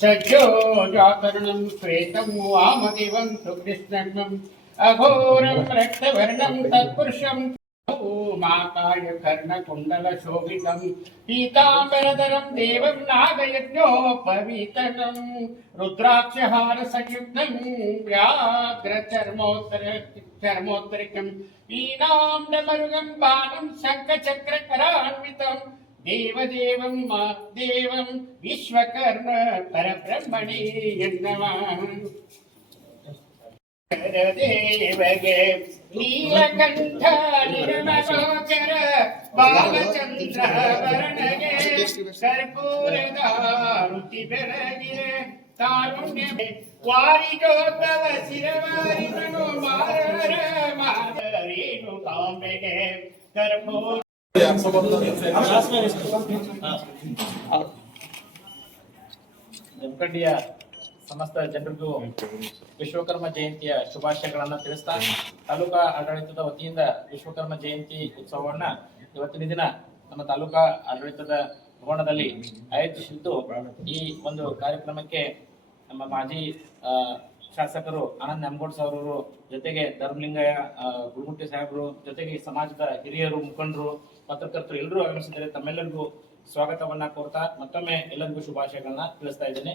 सख्यो श्वेतं वामदिवं सुकृष्णं अघोरं रक्तवर्णं तत्पुरुषं माकाय कर्णकुण्डलशोभितं पीताम्बरधरं देवं नागयज्ञोपवीतनं रुद्राक्षहारसंयुक्तं व्याघ्रचर्मोत्तर चर्मोत्तरिकं पीनाम्बमरुगं बाणं शङ्खचक्रकरान्वितम् देवदेवं मा देवं विश्वकर्म परब्रह्मणे नमः నీలకంఠ నిర్మోచర బాలచంద్ర వరణగే కర్పూరదారుతి పెరగిరే తారుణ్య వారికోద్భవ శిరవారి ప్రణో మారర మారేణు కాంబెగే కర్పూర వెంకటయ్య ಸಮಸ್ತ ಜನರಿಗೂ ವಿಶ್ವಕರ್ಮ ಜಯಂತಿಯ ಶುಭಾಶಯಗಳನ್ನು ತಿಳಿಸ್ತಾ ತಾಲೂಕಾ ಆಡಳಿತದ ವತಿಯಿಂದ ವಿಶ್ವಕರ್ಮ ಜಯಂತಿ ಉತ್ಸವವನ್ನ ಇವತ್ತಿನ ದಿನ ನಮ್ಮ ತಾಲೂಕಾ ಆಡಳಿತದ ಭವನದಲ್ಲಿ ಆಯೋಜಿಸಿದ್ದು ಈ ಒಂದು ಕಾರ್ಯಕ್ರಮಕ್ಕೆ ನಮ್ಮ ಮಾಜಿ ಶಾಸಕರು ಆನಂದ್ ನೆಮಗೋಡ್ ಸಾವ್ರವರು ಜೊತೆಗೆ ಧರ್ಮಲಿಂಗಯ್ಯ ಗುರುಮುಟ್ಟಿ ಸಾಹೇಬರು ಜೊತೆಗೆ ಸಮಾಜದ ಹಿರಿಯರು ಮುಖಂಡರು ಪತ್ರಕರ್ತರು ಎಲ್ಲರೂ ಆಗಮಿಸಿದ್ದಾರೆ ತಮ್ಮೆಲ್ಲರಿಗೂ ಸ್ವಾಗತವನ್ನ ಕೋರ್ತಾ ಮತ್ತೊಮ್ಮೆ ಎಲ್ಲರಿಗೂ ಶುಭಾಶಯಗಳನ್ನ ತಿಳಿಸ್ತಾ ಇದ್ದೇನೆ.